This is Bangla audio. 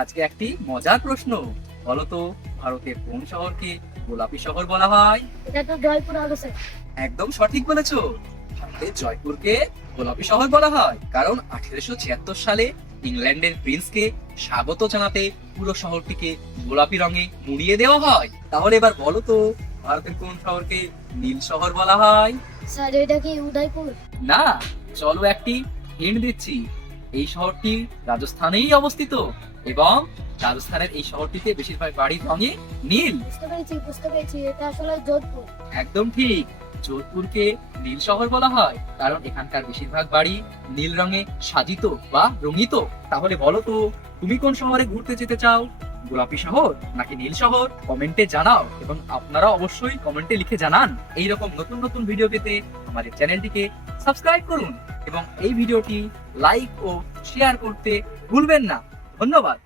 আজকে একটি মজার প্রশ্ন। বলো তো, ভারতের কোন শহরকে গোলাপি শহর বলা হয়? এটা তো জয়পুর হবে স্যার। একদম সঠিক বলেছো। ভারতের জয়পুরকে গোলাপি শহর বলা হয় কারণ 1876 সালে ইংল্যান্ডের প্রিন্সকে স্বাগত জানাতে পুরো শহরটিকে গোলাপি রঙে মুড়িয়ে দেওয়া হয়। তাহলে এবার বলো তো, ভারতের কোন শহরকে নীল শহর বলা হয়? স্যার এটা কি উদয়পুর? না, চলো একটি হিন্ট দিচ্ছি। এই শহরটি রাজস্থানেই অবস্থিত এবং রাজস্থানের এই শহরটিতে বেশিরভাগ বাড়ির রঙে নীল। বুঝতে পেরেছি এটা আসলে যোধপুর। একদম ঠিক। যোধপুরকে নীল শহর বলা হয় কারণ এখানকার বেশিরভাগ বাড়ি নীল রঙে সাজিত বা রঙিত। তাহলে বলো তো, তুমি কোন শহরে ঘুরতে যেতে চাও? গোলাপি শহর নাকি নীল শহর? কমেন্টে জানাও এবং আপনারা অবশ্যই কমেন্টে লিখে জানান। এইরকম নতুন নতুন ভিডিও পেতে আমাদের চ্যানেলটিকে সাবস্ক্রাইব করুন এবং এই ভিডিওটি লাইক ও শেয়ার করতে ভুলবেন না। ধন্যবাদ।